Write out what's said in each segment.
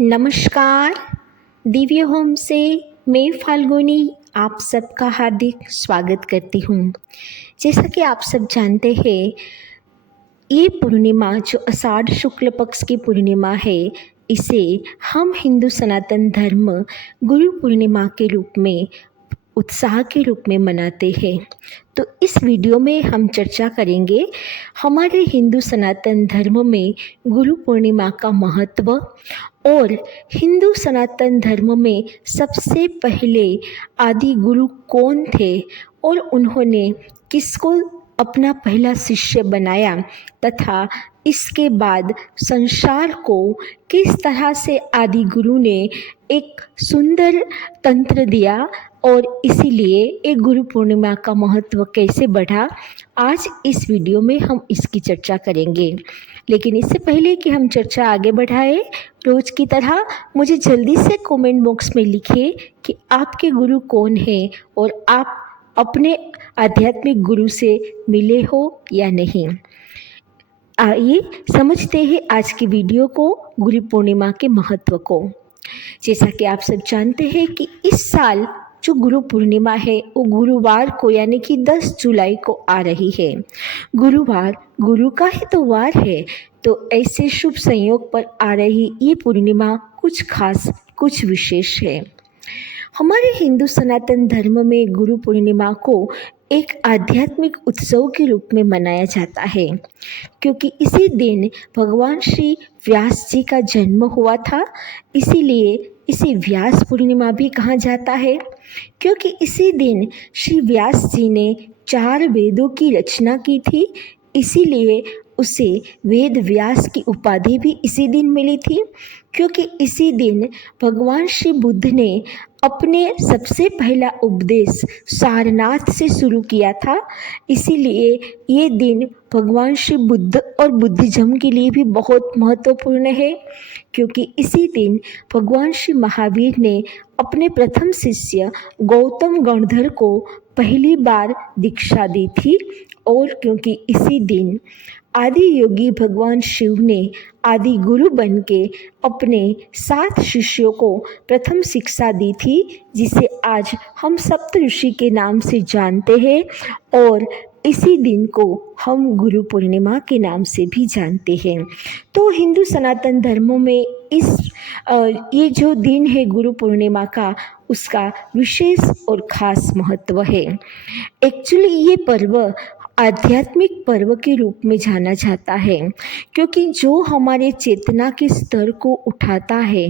नमस्कार। दिव्य होम से मैं फाल्गुनी आप सबका हार्दिक स्वागत करती हूँ। जैसा कि आप सब जानते हैं, ये पूर्णिमा जो आषाढ़ शुक्ल पक्ष की पूर्णिमा है, इसे हम हिंदू सनातन धर्म गुरु पूर्णिमा के रूप में उत्साह के रूप में मनाते हैं। तो इस वीडियो में हम चर्चा करेंगे हमारे हिंदू सनातन धर्म में गुरु पूर्णिमा का महत्व और हिंदू सनातन धर्म में सबसे पहले आदि गुरु कौन थे और उन्होंने किसको अपना पहला शिष्य बनाया तथा इसके बाद संसार को किस तरह से आदि गुरु ने एक सुंदर तंत्र दिया और इसीलिए एक गुरु पूर्णिमा का महत्व कैसे बढ़ा, आज इस वीडियो में हम इसकी चर्चा करेंगे। लेकिन इससे पहले कि हम चर्चा आगे बढ़ाएं, रोज की तरह मुझे जल्दी से कमेंट बॉक्स में लिखिए कि आपके गुरु कौन हैं और आप अपने आध्यात्मिक गुरु से मिले हो या नहीं। आइए समझते हैं आज की वीडियो को, गुरु पूर्णिमा के महत्व को। जैसा कि आप सब जानते हैं कि इस साल जो गुरु पूर्णिमा है वो गुरुवार को यानी कि 10 जुलाई को आ रही है। गुरुवार गुरु का ही तो वार है, तो ऐसे शुभ संयोग पर आ रही ये पूर्णिमा कुछ खास, कुछ विशेष है। हमारे हिंदू सनातन धर्म में गुरु पूर्णिमा को एक आध्यात्मिक उत्सव के रूप में मनाया जाता है, क्योंकि इसी दिन भगवान श्री व्यास जी का जन्म हुआ था। इसीलिए इसे व्यास पूर्णिमा भी कहा जाता है, क्योंकि इसी दिन श्री व्यास जी ने 4 वेदों की रचना की थी। इसीलिए उसे वेद व्यास की उपाधि भी इसी दिन मिली थी, क्योंकि इसी दिन भगवान श्री बुद्ध ने अपने सबसे पहला उपदेश सारनाथ से शुरू किया था। इसीलिए ये दिन भगवान श्री बुद्ध और बुद्धिज्म के लिए भी बहुत महत्वपूर्ण है, क्योंकि इसी दिन भगवान श्री महावीर ने अपने प्रथम शिष्य गौतम गणधर को पहली बार दीक्षा दी थी। और क्योंकि इसी दिन आदि योगी भगवान शिव ने आदि गुरु बन के अपने 7 शिष्यों को प्रथम शिक्षा दी थी, जिसे आज हम सप्त ऋषि के नाम से जानते हैं और इसी दिन को हम गुरु पूर्णिमा के नाम से भी जानते हैं। तो हिंदू सनातन धर्मों में ये जो दिन है गुरु पूर्णिमा का, उसका विशेष और खास महत्व है। एक्चुअली ये पर्व आध्यात्मिक पर्व के रूप में जाना जाता है, क्योंकि जो हमारे चेतना के स्तर को उठाता है,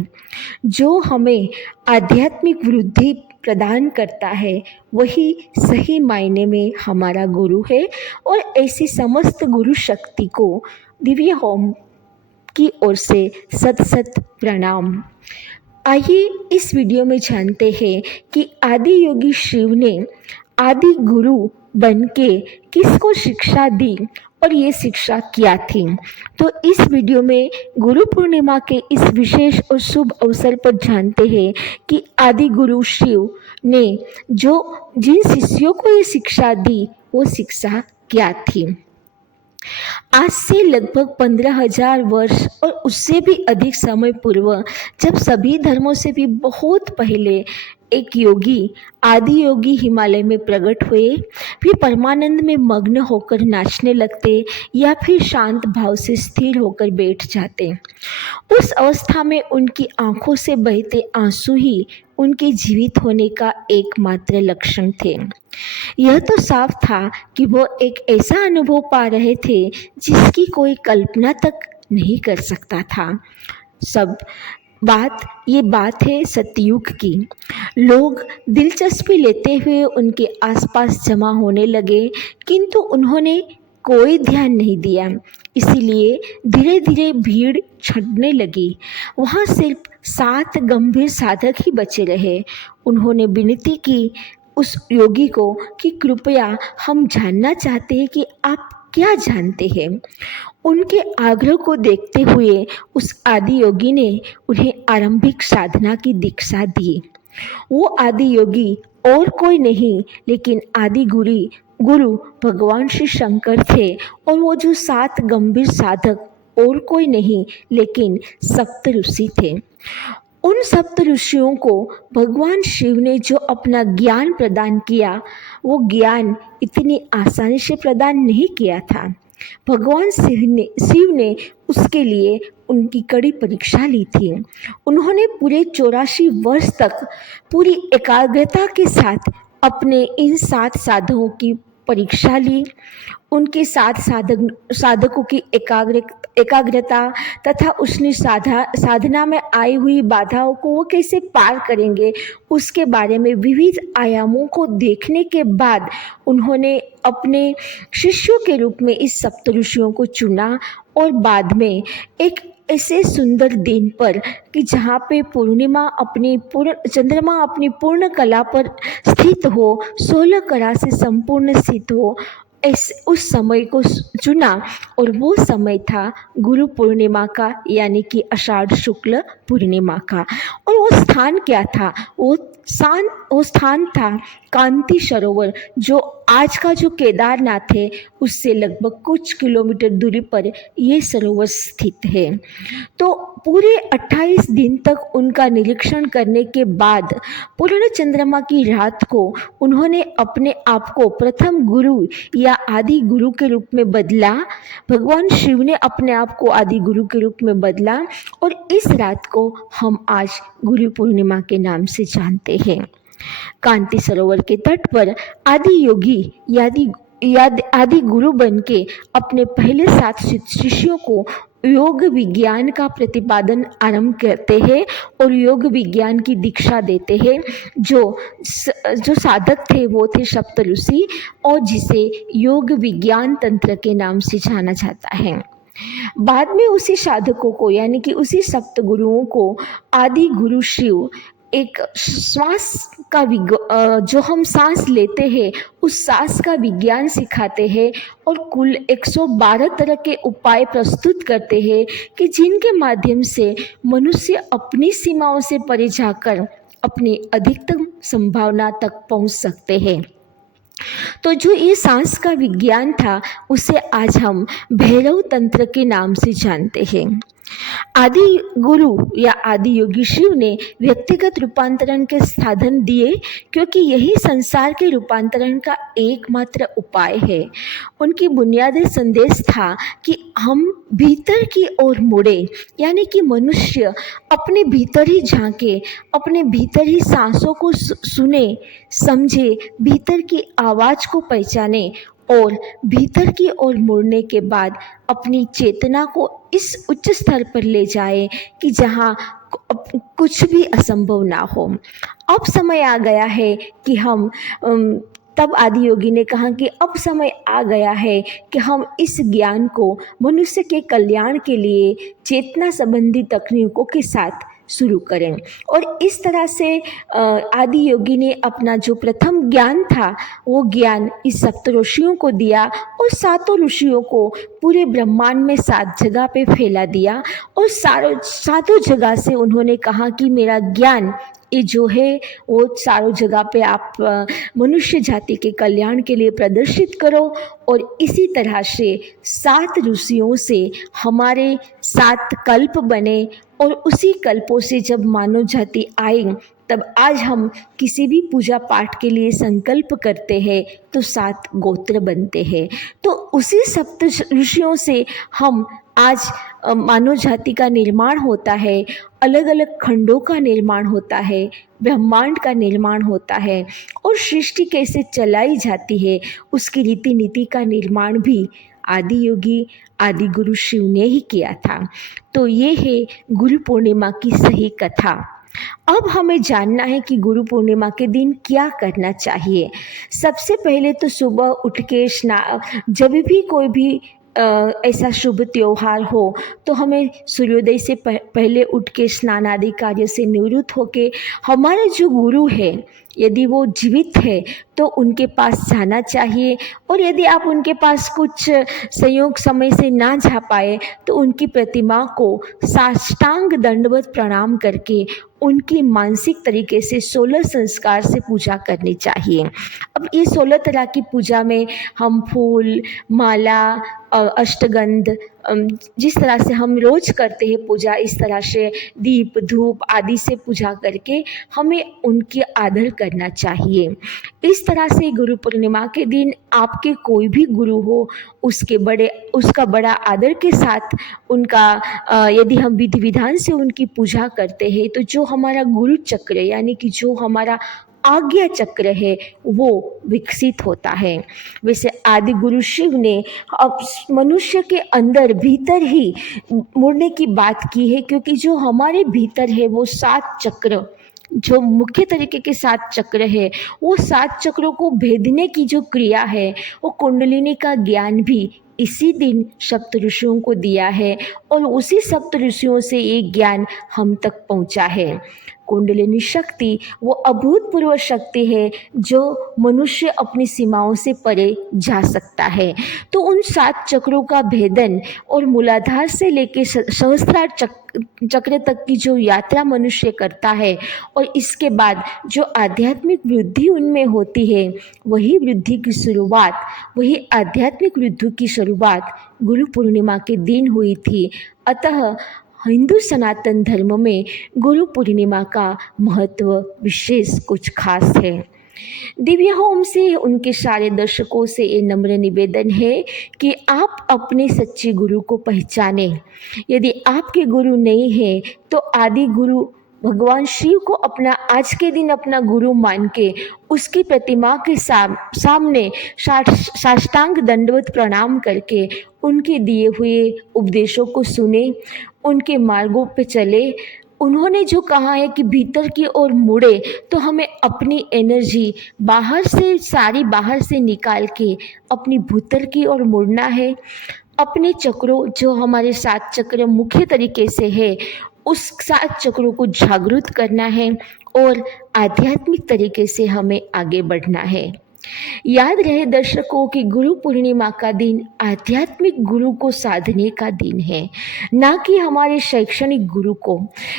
जो हमें आध्यात्मिक वृद्धि प्रदान करता है, वही सही मायने में हमारा गुरु है। और ऐसी समस्त गुरु शक्ति को दिव्य होम की ओर से सत सत प्रणाम। आइए इस वीडियो में जानते हैं कि आदि योगी शिव ने आदि गुरु बन के किसको शिक्षा दी और ये शिक्षा क्या थी। तो इस वीडियो में गुरु पूर्णिमा के इस विशेष और शुभ अवसर पर जानते हैं कि आदि गुरु शिव ने जो जिन शिष्यों को ये शिक्षा दी वो शिक्षा क्या थी। आज से लगभग 15,000 वर्ष और उससे भी अधिक समय पूर्व, जब सभी धर्मों से भी बहुत पहले एक योगी आदि योगी हिमालय में प्रकट हुए, भी परमानंद में मग्न होकर नाचने लगते या फिर शांत भाव से स्थिर होकर बैठ जाते। उस अवस्था में उनकी आंखों से बहते आंसू ही उनके जीवित होने का एकमात्र लक्षण थे। यह तो साफ था कि वो एक ऐसा अनुभव पा रहे थे जिसकी कोई कल्पना तक नहीं कर सकता था। ये बात है सतयुग की। लोग दिलचस्पी लेते हुए उनके आसपास जमा होने लगे, किंतु उन्होंने कोई ध्यान नहीं दिया। इसीलिए धीरे धीरे भीड़ छटने लगी। वहाँ सिर्फ 7 गंभीर साधक ही बचे रहे। उन्होंने विनती की उस योगी को कि कृपया हम जानना चाहते हैं कि आप क्या जानते हैं। उनके आग्रह को देखते हुए उस आदि योगी ने उन्हें आरंभिक साधना की दीक्षा दी। वो आदि योगी और कोई नहीं लेकिन आदि गुरु भगवान श्री शंकर थे। और वो जो 7 गंभीर साधक और कोई नहीं लेकिन सप्त ऋषि थे। उन सप्त ऋषियों को भगवान शिव ने जो अपना ज्ञान प्रदान किया, वो ज्ञान इतनी आसानी से प्रदान नहीं किया था। भगवान शिव ने उसके लिए उनकी कड़ी परीक्षा ली थी। उन्होंने पूरे 84 वर्ष तक पूरी एकाग्रता के साथ अपने इन 7 साधकों की परीक्षा ली। उनके 7 साधकों की एकाग्रता तथा उसने साधना में आई हुई बाधाओं को वो कैसे पार करेंगे, उसके बारे में विविध आयामों को देखने के बाद उन्होंने अपने शिष्यों के रूप में इस सप्त ऋषियों को चुना। और बाद में एक ऐसे सुंदर दिन पर कि जहाँ पे चंद्रमा अपनी पूर्ण कला पर स्थित हो, 16 कला से संपूर्ण स्थित हो, उस समय को चुना। और वो समय था गुरु पूर्णिमा का, यानी कि आषाढ़ शुक्ल पूर्णिमा का। और वो स्थान क्या था? वो स्थान था कांति सरोवर, जो आज का जो केदारनाथ है उससे लगभग कुछ किलोमीटर दूरी पर ये सरोवर स्थित है। तो पूरे 28 दिन तक उनका निरीक्षण करने के बाद पूर्ण चंद्रमा की रात को उन्होंने अपने आप को प्रथम गुरु या आदि गुरु के रूप में बदला। भगवान शिव ने अपने आप को आदि गुरु के रूप में बदला और इस रात को हम आज गुरु पूर्णिमा के नाम से जानते हैं। कांति सरोवर के तट पर आदि योगी आदि गुरु बनके अपने पहले 7 शिष्यों को योग विज्ञान का प्रतिपादन आरंभ करते हैं और योग विज्ञान की दीक्षा देते हैं। जो साधक थे वो थे सप्त ऋषि, और जिसे योग विज्ञान तंत्र के नाम से जाना जाता है। बाद में उसी साधकों को, यानी कि उसी सप्त गुरुओं को आदि गुरु शिव एक श्वास का जो हम सांस लेते हैं उस सांस का विज्ञान सिखाते हैं और कुल 112 तरह के उपाय प्रस्तुत करते हैं कि जिनके माध्यम से मनुष्य अपनी सीमाओं से परे जाकर अपनी अधिकतम संभावना तक पहुंच सकते हैं। तो जो ये सांस का विज्ञान था उसे आज हम भैरव तंत्र के नाम से जानते हैं। आदि गुरु या आदि योगी शिव ने व्यक्तिगत रूपांतरण के साधन दिए, क्योंकि यही संसार के रूपांतरण का एकमात्र उपाय है। उनकी बुनियादी संदेश था कि हम भीतर की ओर मुड़े, यानी कि मनुष्य अपने भीतर ही झांके, अपने भीतर ही सांसों को सुने, समझे, भीतर की आवाज को पहचाने और भीतर की ओर मुड़ने के बाद अपनी चेतना को इस उच्च स्तर पर ले जाए कि जहाँ कुछ भी असंभव ना हो। अब समय आ गया है कि हम तब आदि योगी ने कहा कि अब समय आ गया है कि हम इस ज्ञान को मनुष्य के कल्याण के लिए चेतना संबंधी तकनीकों के साथ शुरू करें। और इस तरह से आदि योगी ने अपना जो प्रथम ज्ञान था वो ज्ञान इस सप्त ऋषियों को दिया और 7 ऋषियों को पूरे ब्रह्मांड में 7 जगह पे फैला दिया। और 7 जगह से उन्होंने कहा कि मेरा ज्ञान ये जो है वो चारों जगह पे आप मनुष्य जाति के कल्याण के लिए प्रदर्शित करो। और इसी तरह से 7 ऋषियों से हमारे 7 कल्प बने और उसी कल्पों से जब मानव जाति आई तब आज हम किसी भी पूजा पाठ के लिए संकल्प करते हैं तो 7 गोत्र बनते हैं। तो उसी सप्त ऋषियों से हम आज मानव जाति का निर्माण होता है, अलग अलग खंडों का निर्माण होता है, ब्रह्मांड का निर्माण होता है और सृष्टि कैसे चलाई जाती है उसकी रीति नीति का निर्माण भी आदि योगी आदि गुरु शिव ने ही किया था। तो ये है गुरु पूर्णिमा की सही कथा। अब हमें जानना है कि गुरु पूर्णिमा के दिन क्या करना चाहिए। सबसे पहले तो सुबह उठ के जब भी कोई भी ऐसा शुभ त्योहार हो तो हमें सूर्योदय से पहले उठ के स्नान आदि कार्य से निवृत्त होके हमारे जो गुरु है यदि वो जीवित है तो उनके पास जाना चाहिए। और यदि आप उनके पास कुछ संयोग समय से ना जा पाए तो उनकी प्रतिमा को साष्टांग दंडवत प्रणाम करके उनकी मानसिक तरीके से 16 संस्कार से पूजा करनी चाहिए। अब ये 16 तरह की पूजा में हम फूल, माला, अष्टगंध जिस तरह से हम रोज़ करते हैं पूजा, इस तरह से दीप धूप आदि से पूजा करके हमें उनकी आदर करना चाहिए। इस तरह से गुरु पूर्णिमा के दिन आपके कोई भी गुरु हो, उसका बड़ा आदर के साथ उनका यदि हम विधि विधान से उनकी पूजा करते हैं तो जो हमारा गुरु चक्र यानी कि जो हमारा आज्ञा चक्र है वो विकसित होता है। वैसे आदि गुरु शिव ने अब मनुष्य के अंदर भीतर ही मुड़ने की बात की है, क्योंकि जो हमारे भीतर है वो 7 चक्र, जो मुख्य तरीके के 7 चक्र है, वो 7 चक्रों को भेदने की जो क्रिया है वो कुंडलिनी का ज्ञान भी इसी दिन सप्त ऋषियों को दिया है और उसी सप्त ऋषियों से ये ज्ञान हम तक पहुंचा है। कुंडलिनी शक्ति वो अभूतपूर्व शक्ति है जो मनुष्य अपनी सीमाओं से परे जा सकता है। तो उन 7 चक्रों का भेदन और मूलाधार से लेकर सहस्त्रार चक्र तक की जो यात्रा मनुष्य करता है और इसके बाद जो आध्यात्मिक वृद्धि उनमें होती है, वही वृद्धि की शुरुआत, वही आध्यात्मिक वृद्धि की शुरुआत गुरु पूर्णिमा के दिन हुई थी। अतः हिंदू सनातन धर्म में गुरु पूर्णिमा का महत्व विशेष कुछ खास है। दिव्य होम से उनके सारे दर्शकों से ये नम्र निवेदन है कि आप अपने सच्चे गुरु को पहचानें। यदि आपके गुरु नहीं है तो आदि गुरु भगवान शिव को आज के दिन अपना गुरु मान के उसकी प्रतिमा के सामने साष्टांग दंडवत प्रणाम करके उनके दिए हुए उपदेशों को सुने, उनके मार्गों पे चले। उन्होंने जो कहा है कि भीतर की ओर मुड़े, तो हमें अपनी एनर्जी बाहर से निकाल के अपनी भीतर की ओर मुड़ना है। अपने चक्रों, जो हमारे 7 चक्र मुख्य तरीके से है, उस 7 चक्रों को जागृत करना है और आध्यात्मिक तरीके से हमें आगे बढ़ना है। याद रहे दर्शकों कि गुरु पूर्णिमा का दिन आध्यात्मिक गुरु को साधने का दिन है, ना कि हमारे शैक्षणिक गुरु को।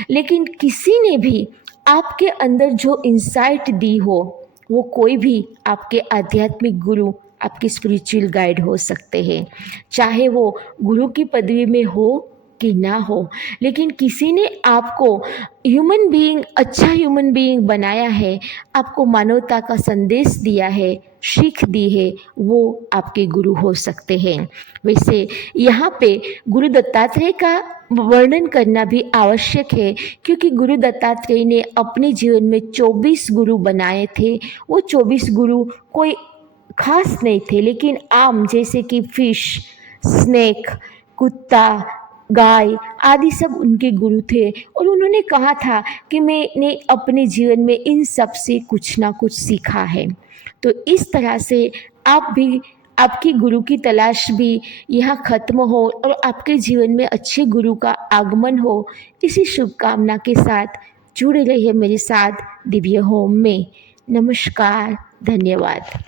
लेकिन किसी ने भी आपके अंदर जो इंसाइट दी हो, वो कोई भी आपके आध्यात्मिक गुरु, आपके स्पिरिचुअल गाइड हो सकते हैं, चाहे वो गुरु की पदवी में हो कि ना हो। लेकिन किसी ने आपको अच्छा ह्यूमन बीइंग बनाया है, आपको मानवता का संदेश दिया है, सीख दी है, वो आपके गुरु हो सकते हैं। वैसे यहाँ पे गुरु दत्तात्रेय का वर्णन करना भी आवश्यक है, क्योंकि गुरु दत्तात्रेय ने अपने जीवन में 24 गुरु बनाए थे। वो 24 गुरु कोई खास नहीं थे, लेकिन आम, जैसे कि फिश, स्नेक, कुत्ता, गाय आदि सब उनके गुरु थे। और उन्होंने कहा था कि मैंने अपने जीवन में इन सब से कुछ ना कुछ सीखा है। तो इस तरह से आप भी, आपकी गुरु की तलाश भी यहाँ खत्म हो और आपके जीवन में अच्छे गुरु का आगमन हो, इसी शुभकामना के साथ जुड़े रहिए मेरे साथ दिव्य होम में। नमस्कार, धन्यवाद।